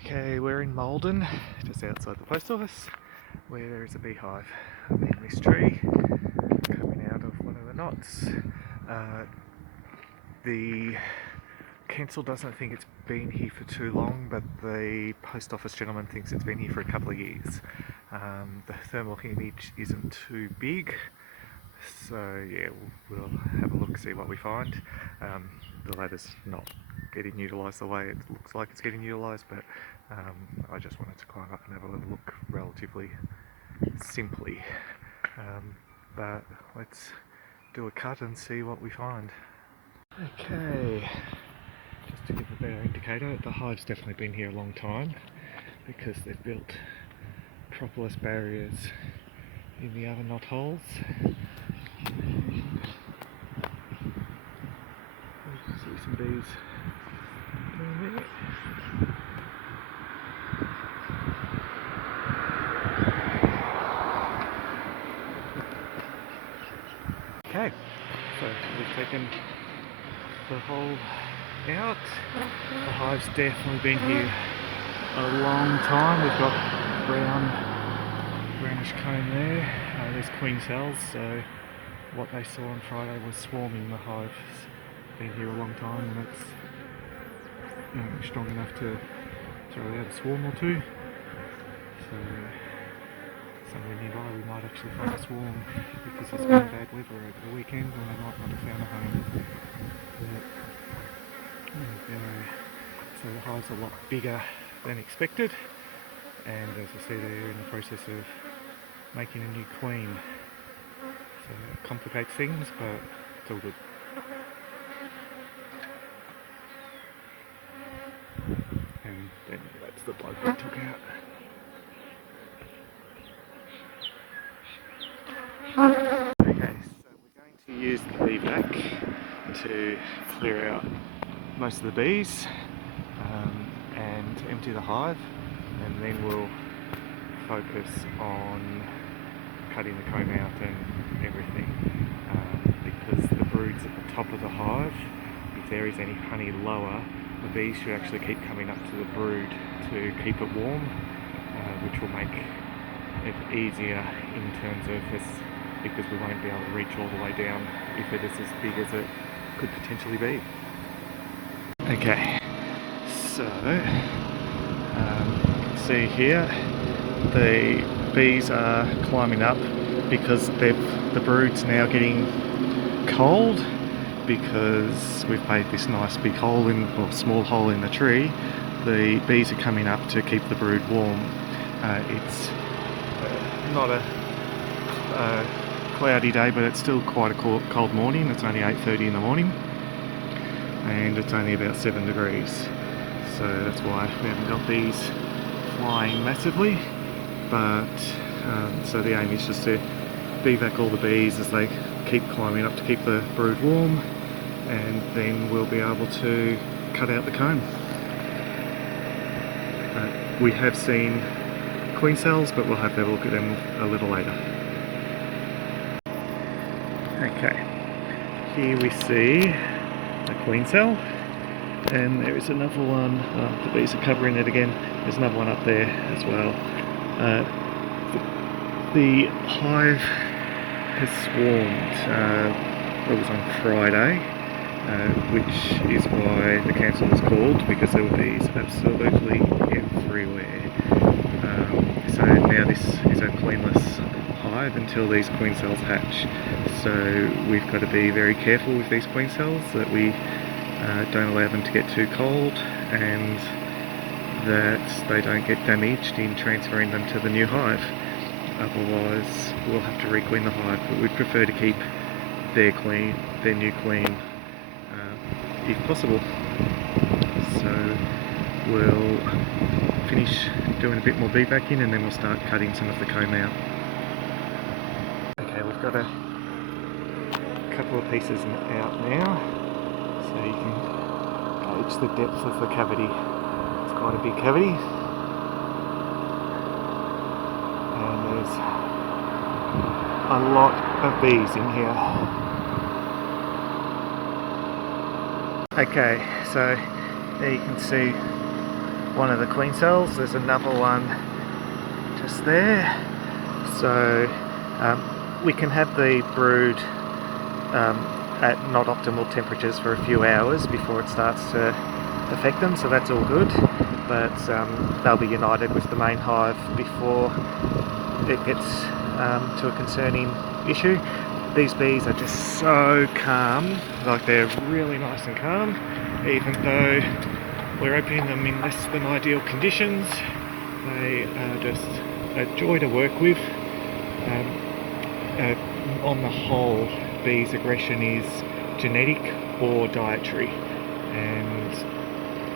Okay, we're in Maldon, just outside the post office, where there is a beehive in this tree, coming out of one of the knots. The council doesn't think it's been here for too long, but the post office gentleman thinks it's been here for a couple of years. The thermal image isn't too big, so yeah, we'll have a look, see what we find. The ladder's not getting utilised the way it looks like it's getting utilised, but I just wanted to climb up and have a little look relatively simply. But let's do a cut and see what we find. Okay, just to give a better indicator, the hive's definitely been here a long time because they've built propolis barriers in the other knot holes. You can see some bees down there. Okay, so we've taken the hole out. The hive's definitely been here a long time. We've got brownish comb there. There's queen cells, so what they saw on Friday was swarming. The hive's been here a long time, and it's strong enough to throw out a swarm or two. So somewhere nearby we might actually find a swarm, because it's been bad weather over the weekend and they might not have found a home. But, so the hive's a lot bigger than expected, and as I said, they're in the process of making a new queen. So it complicates things, but it's all good. And then that's the bloke we took out. Okay, so we're going to use the bee vac to clear out most of the bees and empty the hive, and then we'll focus on cutting the comb out and everything, because the brood's at the top of the hive. If there is any honey lower, the bees should actually keep coming up to the brood to keep it warm, which will make it easier in terms of this, because we won't be able to reach all the way down if it is as big as it could potentially be. Okay, so you can see here the bees are climbing up because the brood's now getting cold, because we've made this nice big hole small hole in the tree. The bees are coming up to keep the brood warm. It's not a cloudy day, but it's still quite a cold morning. It's only 8:30 in the morning, and it's only about 7 degrees. So that's why we haven't got bees flying massively. But so the aim is just to beevac all the bees as they keep climbing up to keep the brood warm, and then we'll be able to cut out the comb. We have seen queen cells, but we'll have to have a look at them a little later. Okay, here we see a queen cell, and there is another one. The bees are covering it again. There's another one up there as well. The hive has swarmed. It was on Friday, which is why the council was called, because there were bees absolutely everywhere. So now this is a queenless hive until these queen cells hatch. So we've got to be very careful with these queen cells that we don't allow them to get too cold, and that they don't get damaged in transferring them to the new hive. Otherwise we'll have to re-queen the hive, but we'd prefer to keep their new queen if possible. So we'll finish doing a bit more beevacing, and then we'll start cutting some of the comb out. Okay, we've got a couple of pieces out now, so you can gauge the depth of the cavity. It's quite a big cavity, and there's a lot of bees in here. Okay, so there you can see one of the queen cells. There's another one just there. So we can have the brood at not optimal temperatures for a few hours before it starts to affect them, so that's all good. But they'll be united with the main hive before it gets to a concerning issue. These bees are just so calm, like they're really nice and calm, even though we're opening them in less than ideal conditions. They are just a joy to work with. On the whole, bees' aggression is genetic or dietary, and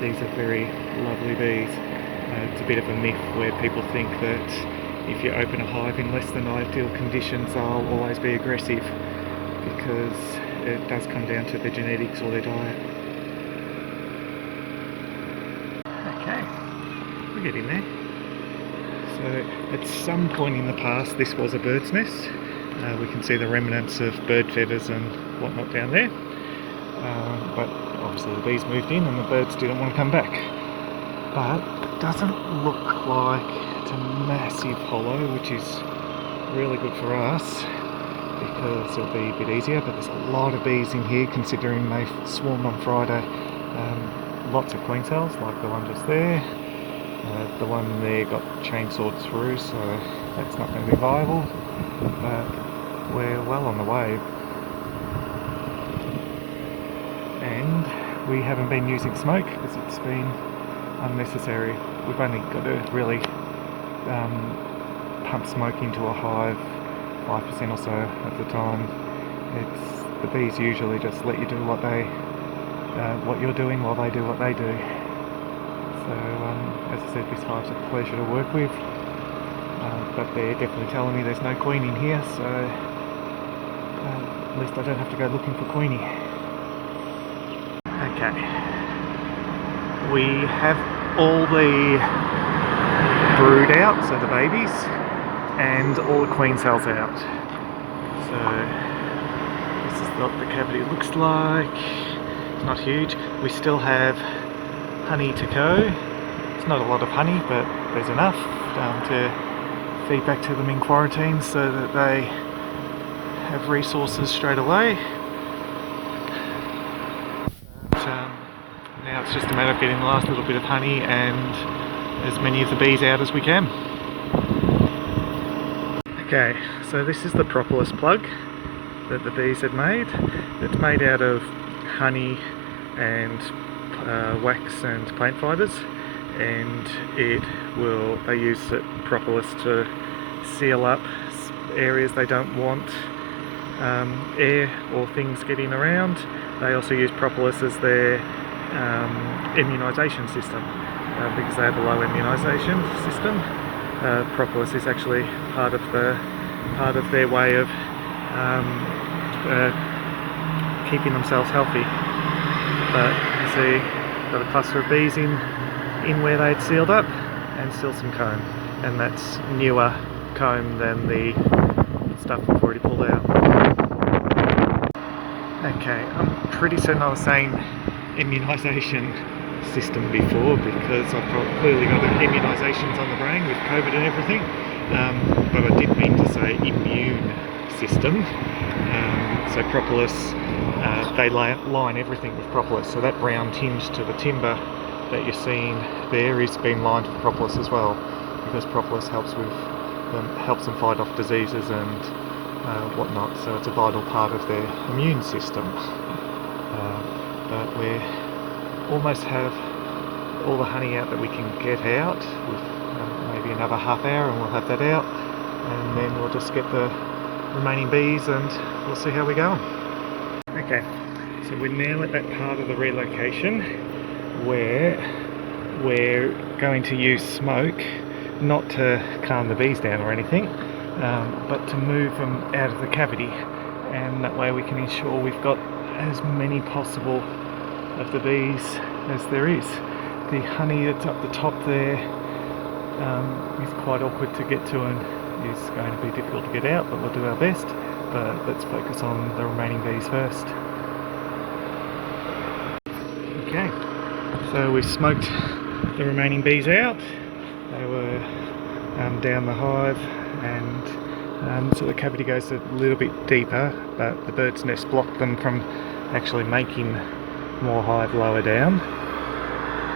these are very lovely bees. It's a bit of a myth where people think that if you open a hive in less than ideal conditions, they'll always be aggressive, because it does come down to their genetics or their diet. Okay, we're getting there. So at some point in the past this was a bird's nest. We can see the remnants of bird feathers and whatnot down there. But obviously the bees moved in and the birds didn't want to come back. But it doesn't look like it's a massive hollow, which is really good for us because it'll be a bit easier. But there's a lot of bees in here considering they swarmed on Friday. Lots of queen cells like the one just there. The one there got chainsawed through, so that's not going to be viable, but we're well on the way. And we haven't been using smoke because it's been unnecessary. We've only got to really pump smoke into a hive 5% or so at the time. The bees usually just let you do what you're doing while they do what they do. So as I said, this hive's a pleasure to work with, but they're definitely telling me there's no queen in here, so at least I don't have to go looking for queenie. Okay, we have all the brood out, so the babies, and all the queen cells out. So this is what the cavity looks like. It's not huge. We still have honey to go. It's not a lot of honey, but there's enough to feed back to them in quarantine so that they have resources straight away. But, now it's just a matter of getting the last little bit of honey and as many of the bees out as we can. Okay, so this is the propolis plug that the bees had made. It's made out of honey and wax and plant fibres, and they use propolis to seal up areas they don't want air or things getting around. They also use propolis as their immunisation system because they have a low immunisation system. Propolis is actually part of their way of keeping themselves healthy. But you see, got a cluster of bees in where they'd sealed up, and still some comb, and that's newer comb than the stuff we've already pulled out. Okay, I'm pretty certain I was saying immunisation system before because I've clearly got immunisations on the brain with COVID and everything, but I did mean to say immune system. So propolis, they line everything with propolis, so that brown tinge to the timber that you're seeing there is being lined with propolis as well, because propolis helps them fight off diseases and whatnot, so it's a vital part of their immune system. But we almost have all the honey out that we can get out, with maybe another half hour and we'll have that out, and then we'll just get the remaining bees and we'll see how we go. Okay, so we're now at that part of the relocation where we're going to use smoke, not to calm the bees down or anything, but to move them out of the cavity, and that way we can ensure we've got as many possible of the bees as there is. The honey that's up the top there is quite awkward to get to and is going to be difficult to get out, but we'll do our best. But let's focus on the remaining bees first. Okay, so we've smoked the remaining bees out. They were down the hive, and so the cavity goes a little bit deeper, but the bird's nest blocked them from actually making more hive lower down,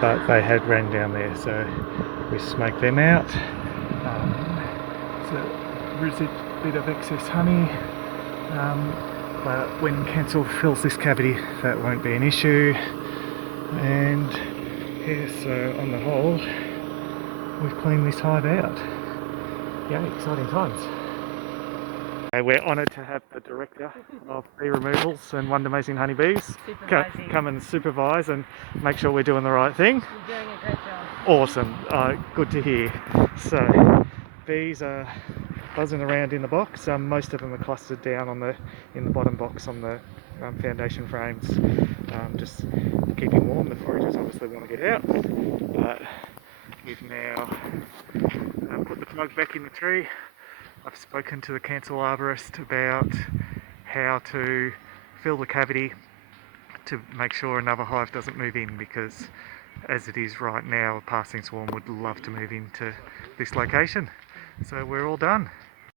but they had ran down there, so we smoked them out. So there's a bit of excess honey, but when Cancel fills this cavity that won't be an issue. And yeah, so on the whole we've cleaned this hive out. Yeah, exciting times. We're honoured to have the director of bee removals and Wonder Amazing Honeybees come and supervise and make sure we're doing the right thing. You're doing a great job. Awesome, good to hear. So bees are buzzing around in the box. Most of them are clustered down in the bottom box on the foundation frames, just keeping warm. The foragers obviously want to get out, but we've now put the plug back in the tree. I've spoken to the Cancel arborist about how to fill the cavity to make sure another hive doesn't move in, because as it is right now, a passing swarm would love to move into this location. So we're all done.